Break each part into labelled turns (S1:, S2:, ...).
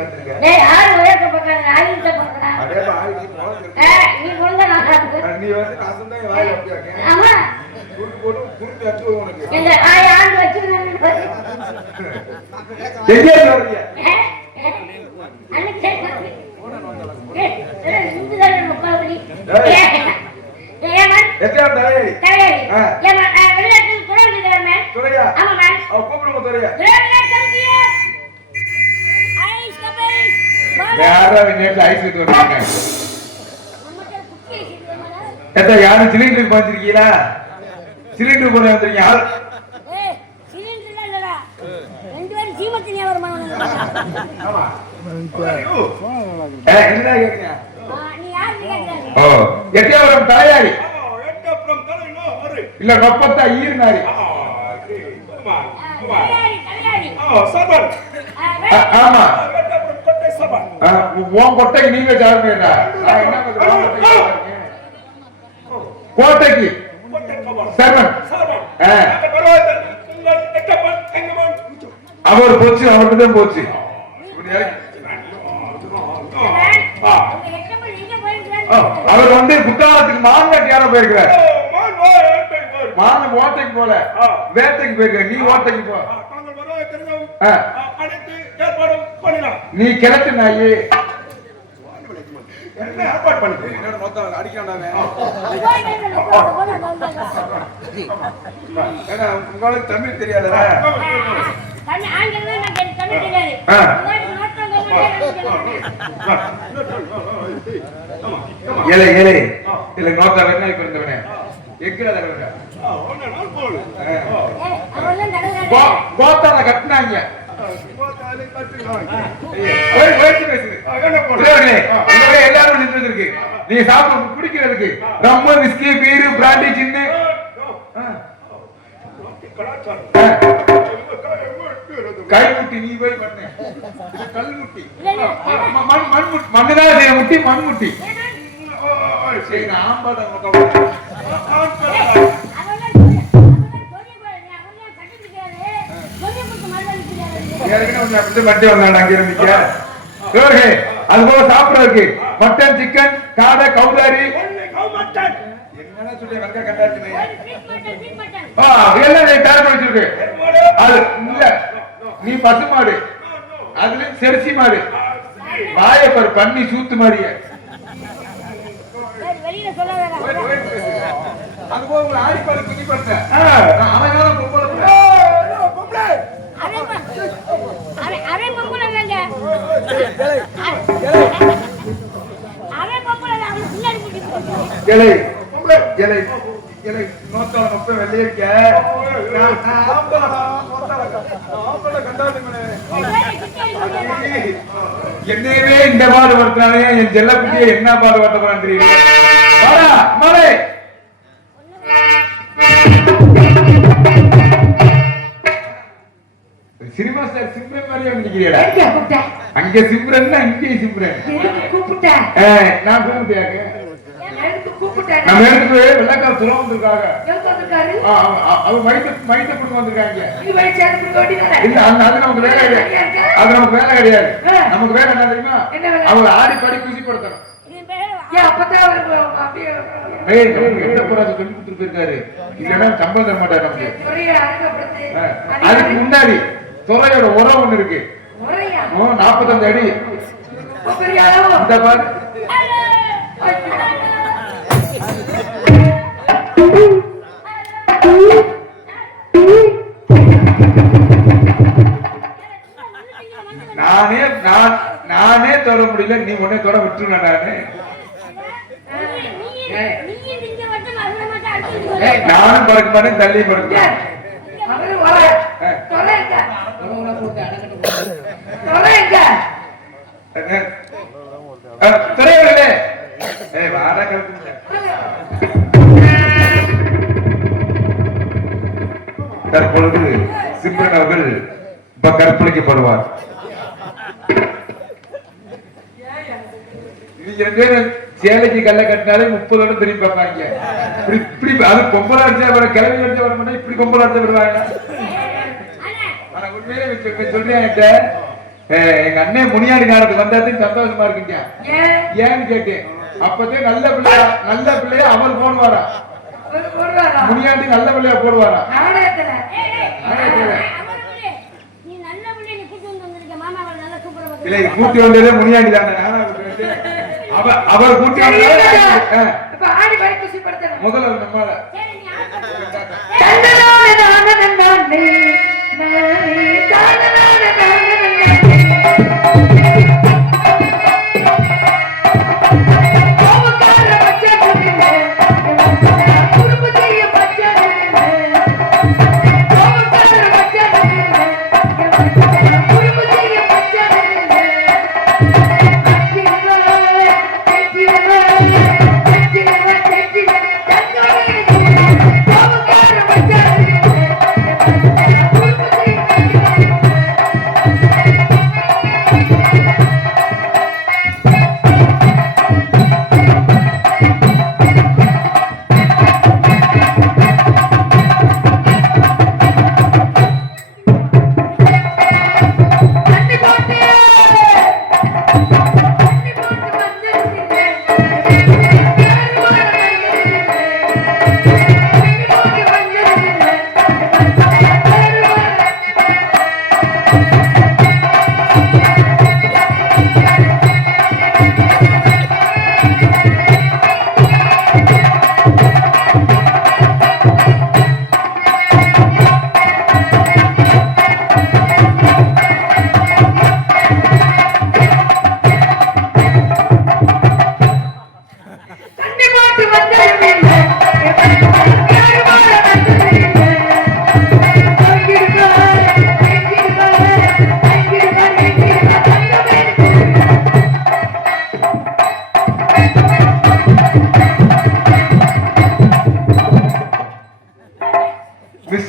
S1: வந்திருக்க
S2: டேய் ஆறு வயசு பக்கம் ஆயுத பக்கம்
S1: அடே பாய் நீ போன
S2: நீ கொண்டு நான்
S1: நீ வந்து காசு தான் வாய் அப்படியே வைக்க.
S2: ஆமா
S1: உனக்கு
S2: இந்த ஆண்டு
S1: எங்கே
S2: அன்னைக்கு. ஏய்,
S1: யாரும் நேற்று ஐஸ் விட்டு வந்தாங்க எத்த யாரும் சிலிண்டருக்கு பாஞ்சிருக்கீங்களா சிலிண்டர் போட வந்திருக்கீங்க. ஆள் எட்டியாவரம் தலையாரி. இல்ல நொப்பத்தா ஈர்னாரி ஆமா. உன் கொட்டைக்கு நீங்க சாப்பிடுறா நான் என்ன கொட்டைக்கு ஆ, அவர் போச்சு அவர்கிட்ட தான் போச்சு. அவர் வந்து புத்தகத்துக்கு மாங்காட்டு யாரோ போயிருக்கிறார். மாங்க ஓட்டைக்கு போல. வேட்டைக்கு போயிருக்கிற நீ ஓட்டைக்கு போ. நீ கிழக்கு நாயி.
S3: என்ன ஏற்பாடு பண்ணி
S1: என்னோட மொத்தம் அடிக்கிறான்டாங்க ஏன்னா உங்களுக்கு தமிழ் தெரியாதா ஏலே ஏலே இல்ல நோக்கா எங்கடா தடவை கோத்தால கட்டினாங்க. எல்லாரும் நின்று இருக்கு நீங்க சாப்பிட குடிக்கிறதுக்கு ரம்மு விஸ்கி பீரு பிராண்டி சின்னு. ஆ. ஆ. கைமுட்டி நீ போய் பண்ணு. கல்முட்டி. மண் மண்முட்டி. மண்ணுதான் செய்ய முட்டி மண்முட்டி. சரி ஆம்பாட அது போல சாப்பிடறதுக்கு மட்டன் சிக்கன் காடை எல்லாம் நீ பசு மாடு. அதுல செரிசி மாடு. வாயப்பர் பண்ணி சூத்து மாறிய அது போல உங்களை ஆடிப்பாடு குதி பண்ண அவன் தான் பொம்பளை பிள்ளை.
S2: அவன் அவன் பொம்பளை இல்லைங்க. அவன் பொம்பளை அவன் பின்னாடி
S1: நோத்தால மொத்தம் வெளியே இருக்க. என்னையவே இந்த பாடு படுத்தினாலே என் செல்லக்குட்டியை என்ன பாடு பட்ட போறான் தெரியல சிம்ரன் மாதிரியே நிக்கிறீடா
S4: எங்க கூப்பிட்ட?
S1: அங்க சிம்ரன் இங்கேயும் சிம்ரன் நான் கூப்பிட்டியாக்க
S4: எதுக்கு கூப்பிட்ட?
S1: நம்ம இடத்துக்கு வெள்ளக்கார துறம் வந்திருக்காங்க
S4: எங்க வந்திருக்காரு?
S1: மைத்த மைத்த வந்திருக்காங்க? இல்ல அந்த அது நமக்கு வேலை கிடையாது அது நமக்கு வேலை கிடையாது. நமக்கு வேலை என்ன தெரியுமா
S4: என்ன வேலை?
S1: அவங்க ஆடி பாடி
S2: பேரு
S4: ஏன் அப்பதான் அவருக்கு அப்படியே
S1: என்ன போறாது சொல்லி கொடுத்துட்டு போயிருக்காரு இல்லைன்னா சம்பளம் தர மாட்டாரு நமக்கு அதுக்கு? முன்னாடி துறையோட உரம் ஒண்ணு இருக்கு. 45 அடி. இந்த பாரு. நானே நான் நானே தொட முடியல நீ உடனே தொட விட்டுருவேன் நானு. நானும் பறக்க மாட்டேன் தள்ளி பறக்க தற்பொழுது சிம்ரன் அவர்கள் இப்ப கற்பழிக்கப்படுவார் சேலைக்கு கல்ல கட்டினாலே முப்பது வருடம் திரும்பி பார்ப்பாங்க இப்படி இப்படி அது பொம்பளை அடிச்சா வர கிளம்பி அடிச்சா வர இப்படி பொம்பளை அடிச்சா வருவாங்க உண்மையிலே சொல்றேன் என்கிட்ட. எங்க அண்ணன் முனியாடி காலத்துக்கு வந்தாதான் சந்தோஷமா இருக்கீங்க.
S4: ஏன்?
S1: ஏன்னு கேட்டேன். அப்பதே நல்ல பிள்ளையா நல்ல பிள்ளையா அவர் போடுவாரா? முனியாண்டி நல்ல பிள்ளையா போடுவாரா? இல்ல கூட்டி வந்ததே முனியாண்டி தானே. அவர் அவர் கூட்டி வந்ததே முதல்ல
S4: Thank you.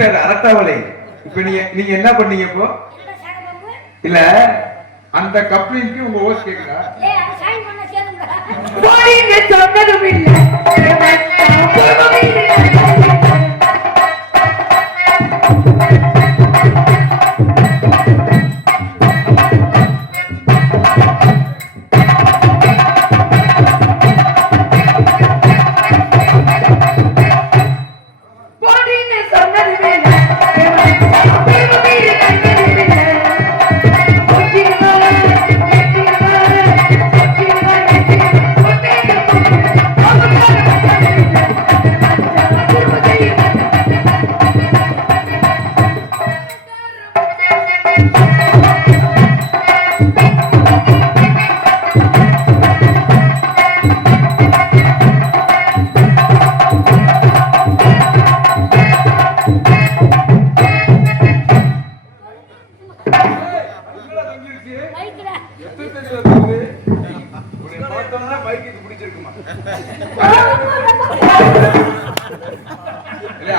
S1: மிஸ்டர் அரட்டாவளை இப்ப நீங்க நீங்க என்ன பண்ணீங்க இப்போ? இல்ல அந்த கப்ளிங்க்கு உங்க ஓஸ் கேக்குதா?
S4: சொன்னதும் இல்ல.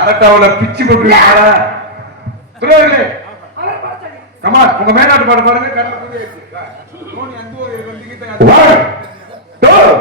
S1: அரட்டாவல பிச்சு போட்டுருக்கீங்களா
S4: பார்த்தேன்
S1: கமா உங்க மேலாட்டு பாடு பாருங்க கடல அந்த ஒரு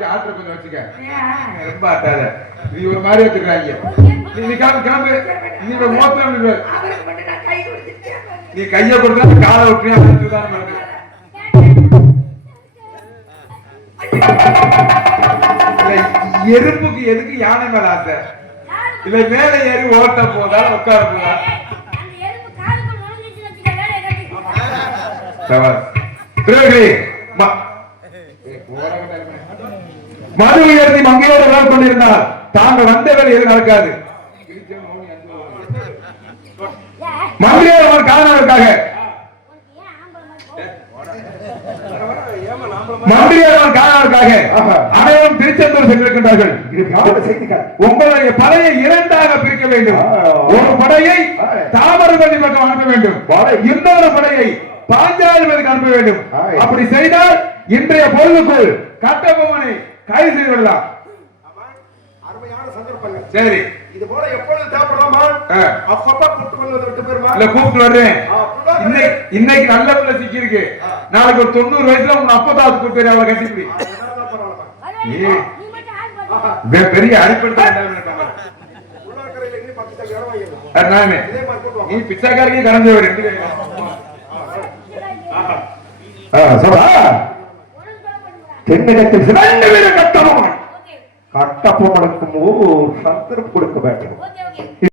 S1: நாளைக்கு ஆட்டுற கொஞ்சம் வச்சுக்க. ரொம்ப ஆட்டாத நீ ஒரு மாதிரி வச்சுக்கிறாங்க. நீ கிளம்பு கிளம்பு நீ ஒரு மோத்தம் நீ கையை கொடுத்தா காலை விட்டுறியா அப்படின்னு இல்ல, எறும்புக்கு எதுக்கு யானை மேல ஆசை? இல்ல மேல ஏறி ஓட்ட போதா உட்கார போதா. சவால். மது உயர்த்தி மங்கையோடு விளையாட கொண்டிருந்தார். தாங்கள் வந்த வேலை எது நடக்காது.
S2: ஏன்,
S1: மந்திரியார் அவர் காரணத்திற்காக
S2: உனக்கு ஏன்
S1: அனைவரும் திருச்செந்தூர் சென்றிருக்கின்றார்கள். உங்களுடைய படையை இரண்டாக பிரிக்க வேண்டும். ஒரு படையை தாமரபதி பக்கம் அனுப்ப வேண்டும். இன்னொரு படையை பாஞ்சாலிபதிக்கு அனுப்ப வேண்டும். அப்படி செய்தால் இன்றைய பொருளுக்குள் கட்டபொம்மனை கைது செய்து விடலாம்
S3: அருமையான சந்தர்ப்பங்கள்.
S1: சரி.
S3: இது போல எப்பொழுது தேவைப்படலாமா
S1: ஆ.
S3: அப்பப்ப கூட்டு கொள்வதை விட்டு போயிருமா?
S1: இல்ல கூப்பிட்டு வர்றேன்.
S3: ஆ, கூப்பிட்டு வா.
S1: இன்னைக்கு இன்னைக்கு நல்ல பிள்ளை சிக்கி இருக்கு நாளைக்கு ஒரு தொண்ணூறு வயசுல உங்க அப்பதாவது கூப்பிட்டு அவளை கட்டிப்பிடி.
S3: அதனாலதான் பரவாயில்லைப்பா.
S2: பரவாயில்லை,
S1: ஏய்.
S2: நீ மட்டும் ஆள் பாரு.
S1: பெ- பெரிய அடிப்படுத்த நீ. பிச்சைக்காரங்க கடந்தவர் ரெண்டு
S5: தென்னிடத்தில் சிறந்த வீர கட்டபொம்மன்
S2: ஓகே,
S5: கட்டபொம்மனுக்கும் ஓர் சந்தர்ப்பம் கொடுக்க வேண்டும்.